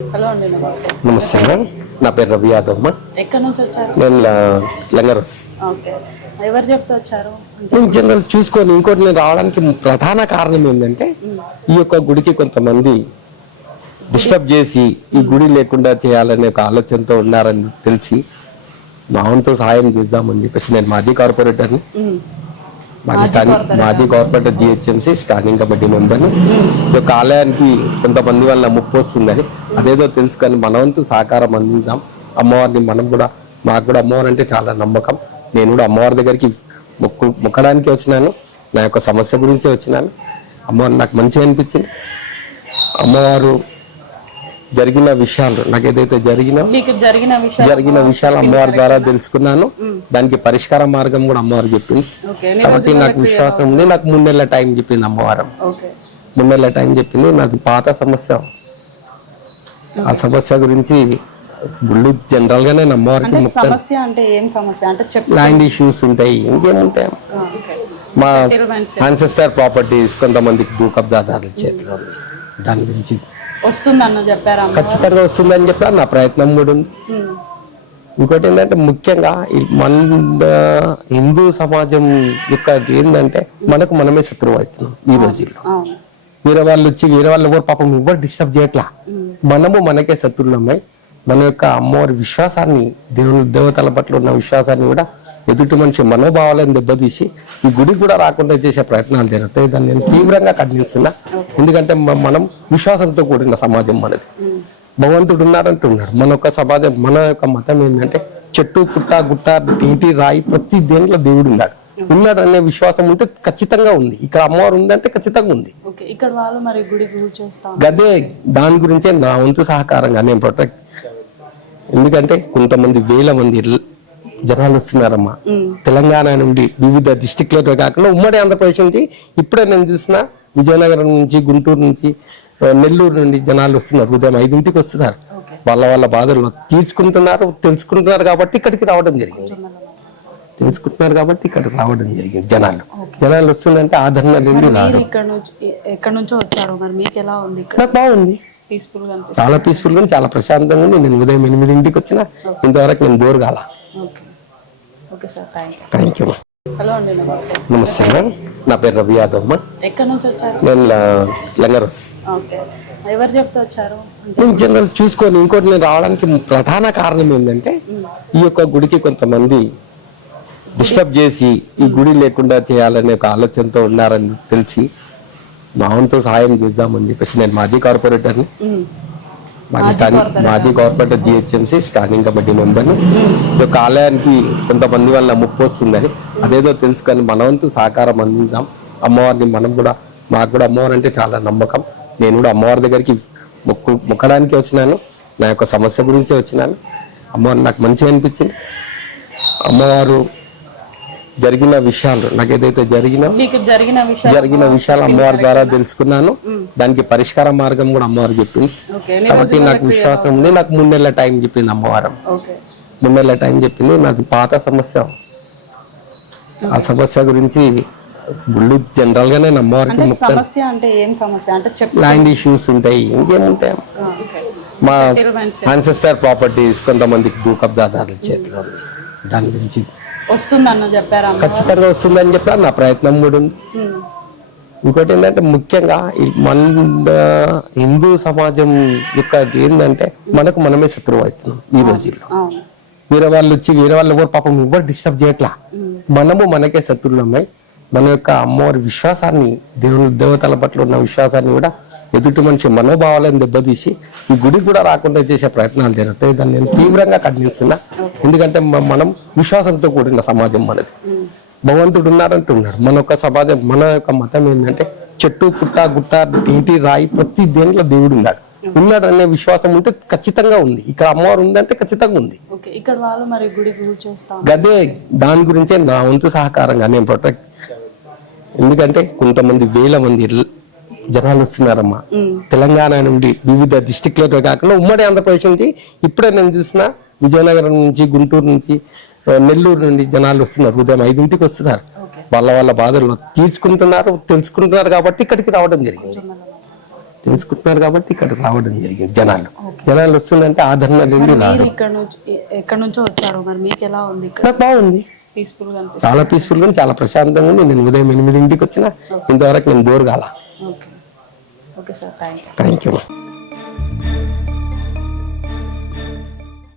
Hello అండి నమస్తే. నమస్తే మేడం. నా పేరు రవి యాదవ్ అమ్మ ఎక్కడి నుంచి వచ్చారు? నేను లంగరస్. ఓకే. ఎవరు చెప్తూ వచ్చారు? నేను జనరల్ చూసుకొని ఇంకోటి నేను రావడానికి ప్రధాన కారణం ఏంటంటే ఈ యొక్క గుడికి కొంతమంది డిస్టర్బ్ చేసి ఈ గుడి లేకుండా చేయాలనే ఒక ఆలోచనతో ఉన్నారని తెలిసి నా వంతు సహాయం చేద్దామని చెప్పేసి నేను మాజీ కార్పొరేటర్ని మాజీ స్టాండింగ్ మాజీ కార్పొరేటర్ జిహెచ్ఎంసీ స్టాండింగ్ కమిటీ మెంబర్ని యొక్క ఆలయానికి కొంతమంది వల్ల ముప్పు వస్తుందని అదేదో తెలుసుకొని మన వంతు సహకారం అందించాం అమ్మవారిని మనం కూడా నాకు కూడా అమ్మవారు అంటే చాలా నమ్మకం. నేను కూడా అమ్మవారి దగ్గరికి మొక్కు మొక్కడానికి వచ్చినాను. నా యొక్క సమస్య గురించి వచ్చినాను. అమ్మవారు నాకు మంచిగా అనిపించింది. అమ్మవారు జరిగిన విషయాలు నాకు ఏదైతే జరిగినా జరిగిన విషయం జరిగిన విషయాలు అమ్మవారి ద్వారా తెలుసుకున్నాను. దానికి పరిష్కార మార్గం కూడా అమ్మవారు చెప్పింది. కాబట్టి నాకు విశ్వాసం ఉంది నాకు మూడు టైం చెప్పింది అమ్మవారం. మూడు టైం చెప్పింది నాది పాత సమస్య. ఆ సమస్య గురించి గుళ్ళు జనరల్గా నేను అమ్మవారికి ల్యాండ్ ఇష్యూస్ ఉంటాయి ఇంకేముంటాయి? మా. ఆన్సెస్టర్ ప్రాపర్టీస్ కొంతమందికి భూ కబ్జాదారుల చేతిలో ఉంది దాని గురించి వస్తుందన్న చెప్పారా అమ్మ? ఖచ్చితంగా వస్తుందని చెప్పి నా ప్రయత్నం కూడా ఉంది. ఇంకోటి ఏంటంటే ముఖ్యంగా మన హిందూ సమాజం యొక్క ఏంటంటే మనకు మనమే శత్రువు అవుతున్నాం ఈ రోజుల్లో. వేరే వాళ్ళు వచ్చి వేరే వాళ్ళు ఎవరు పాపం ఎవరు డిస్టర్బ్ చేయట్లా? మనము మనకే శత్రువులమై మన యొక్క అమ్మవారి విశ్వాసాన్ని దేవుని దేవతల పట్ల ఉన్న విశ్వాసాన్ని కూడా ఎదుటి మనిషి మనోభావాలను దెబ్బతీసి ఈ గుడి కూడా రాకుండా చేసే ప్రయత్నాలు జరుగుతాయి. దాన్ని నేను తీవ్రంగా ఖండిస్తున్నా. ఎందుకంటే మనం విశ్వాసంతో కూడిన సమాజం మనది. భగవంతుడు ఉన్నాడంటున్నాడు. మన యొక్క సమాజం మన యొక్క మతం ఏంటంటే చెట్టు పుట్ట గుట్ట నీటి రాయి ప్రతి దేంట్లో దేవుడు ఉన్నాడు. ఉన్నాడు అనే విశ్వాసం ఉంటే ఖచ్చితంగా ఉంది. ఇక్కడ అమ్మవారు ఉందంటే ఖచ్చితంగా ఉంది. ఓకే ఇక్కడ వాళ్ళు మరి గుడి కూర్చోస్తాం గదే దాని గురించే నా వంతు సహకారంగా నేను ప్రొటెక్ట్. ఎందుకంటే కొంతమంది వేల మంది జనాలు వస్తున్నారమ్మా తెలంగాణ నుండి వివిధ డిస్టిక్లతో కాకుండా ఉమ్మడి ఆంధ్రప్రదేశ్ నుంచి ఇప్పుడే నేను చూసిన విజయనగరం నుంచి గుంటూరు నుంచి నెల్లూరు నుండి జనాలు వస్తున్నారు. ఉదయం ఐదింటికి వస్తున్నారు. వాళ్ళ వాళ్ళ బాధలు తీర్చుకుంటున్నారు తెలుసుకుంటున్నారు కాబట్టి ఇక్కడికి రావడం జరిగింది. తెలుసుకుంటున్నారు కాబట్టి ఇక్కడికి రావడం జరిగింది జనాలు. జనాలు వస్తుందంటే ఆదరణ లేని రారు మీరు ఇక్కడ నుంచి ఎ- ఎక్కడి నుంచో వచ్చారు? మరి మీకు ఎలా ఉంది ఇక్కడ? నాకు బాగుంది. చాలా పీస్ఫుల్గా చాలా ప్రశాంతంగా ఉంది. నేను ఉదయం ఎనిమిదింటికి వచ్చిన ఇంతవరకు నేను బోర్ కాల. Okay okay sir thank you thank you hello అండి నమస్తే. నమస్తే మేడం నా పేరు రవి యాదవ్ అమ్మ ఎక్కడి నుంచి వచ్చారు? నేను ల- లంగరస్. ఓకే. ఎవరు చెప్తూ వచ్చారు? నేను జనరల్ చూసుకొని ఇంకోటి నేను రావడానికి ప్రధాన కారణం ఏంటంటే ఈ యొక్క గుడికి కొంతమంది డిస్టర్బ్ చేసి ఈ గుడి లేకుండా చేయాలనే ఒక ఆలోచనతో ఉన్నారని తెలిసి నా వంతు సహాయం చేద్దామని చెప్పేసి నేను మాజీ కార్పొరేటర్ని మాజీ స్టాండింగ్ మాజీ కార్పొరేటర్ జిహెచ్ఎంసీ స్టాండింగ్ కమిటీ మెంబర్ని యొక్క ఆలయానికి కొంతమంది వల్ల ముప్పు వస్తుందని. అదేదో తెలుసుకొని మన వంతు సహకారం అందించాం. అమ్మవారిని మనం కూడా మాకు కూడా అమ్మవారు అంటే చాలా నమ్మకం. నేను కూడా అమ్మవారి దగ్గరికి మొక్కు మొక్కడానికి వచ్చినాను. నా యొక్క సమస్య గురించి వచ్చినాను. అమ్మవారు నాకు మంచిగా అనిపించింది. అమ్మవారు జరిగిన విషయాలు నాకు ఏదైతే జరిగినా జరిగిన విషయం జరిగిన విషయాలు అమ్మవారి ద్వారా తెలుసుకున్నాను. దానికి పరిష్కార మార్గం కూడా అమ్మవారు చెప్పింది. కాబట్టి నాకు విశ్వాసం ఉంది. నాకు మూడు టైం చెప్పింది అమ్మవారం. మూడు టైం చెప్పింది. నాది పాత సమస్య. ఆ సమస్య గురించి గుళ్ళు జనరల్గా నేను అమ్మవారికి అంటే సమస్య అంటే ఏం సమస్య? అంటే చెప్పు. ల్యాండ్ ఇష్యూస్ ఉంటాయి. ఇంకేముంటాయి? మా. ఆన్సెస్టర్ ప్రాపర్టీస్ కొంతమందికి భూ కబ్జాదారుల చేతిలో దాని గురించి చెప్పారా ఖచ్చితంగా వస్తుందని చెప్పి నా ప్రయత్నం కూడా ఉంది. ఇంకోటి ఏంటంటే ముఖ్యంగా మన హిందూ సమాజం యొక్క ఏంటంటే మనకు మనమే శత్రువు అవుతున్నాం ఈ రోజుల్లో. వేరే వాళ్ళు వచ్చి వేరే వాళ్ళు ఎవరు పాపం ఎవరు డిస్టర్బ్ చేయట్లా? మనము మనకే శత్రువులమై మన యొక్క అమ్మవారి విశ్వాసాన్ని దేవుని దేవతల పట్ల ఉన్న విశ్వాసాన్ని కూడా ఎదుటి మనిషి మనోభావాలను దెబ్బతీసి ఈ గుడి కూడా రాకుండా చేసే ప్రయత్నాలు జరుగుతాయి. దాన్ని నేను తీవ్రంగా ఖండిస్తున్నా. ఎందుకంటే మనం విశ్వాసంతో కూడిన సమాజం మనది. భగవంతుడు ఉన్నాడంటున్నాడు మన యొక్క సమాజం మన యొక్క మతం ఏంటంటే చెట్టు పుట్ట గుట్ట నీటి రాయి ప్రతి దేంట్లో దేవుడు ఉన్నాడు. ఉన్నాడు అనే విశ్వాసం ఉంటే ఖచ్చితంగా ఉంది. ఇక్కడ అమ్మవారు ఉందంటే ఖచ్చితంగా ఉంది. ఓకే ఇక్కడ వాళ్ళు మరి గుడి కూర్చోస్తాం గదే దాని గురించే నా వంతు సహకారంగా నేను ప్రొటెక్ట్ ఎందుకంటే కొంతమంది వేల మంది జనాలు వస్తున్నారమ్మా. తెలంగాణ నుండి వివిధ డిస్టిక్లతో కాకుండా ఉమ్మడి ఆంధ్రప్రదేశ్ నుంచి ఇప్పుడే నేను చూసిన విజయనగరం నుంచి గుంటూరు నుంచి నెల్లూరు నుండి జనాలు వస్తున్నారు. ఉదయం ఐదింటికి వస్తున్నారు. వాళ్ళ వాళ్ళ బాధలు తీర్చుకుంటున్నారు తెలుసుకుంటున్నారు కాబట్టి ఇక్కడికి రావడం జరిగింది. తెలుసుకుంటున్నారు కాబట్టి ఇక్కడ రావడం జరిగింది జనాలు. జనాలు వస్తుందంటే ఆదరణ ఇక్కడ నుంచి ఎక్కడ నుంచో వచ్చారు? మరి మీకు ఎలా ఉంది బాగుంది. చాలా పీస్ఫుల్గా చాలా ప్రశాంతంగా ఉంది. నేను ఉదయం ఎనిమిదింటికి వచ్చిన ఇంతవరకు నేను బోర్ కాల. Okay okay sir thank you thank you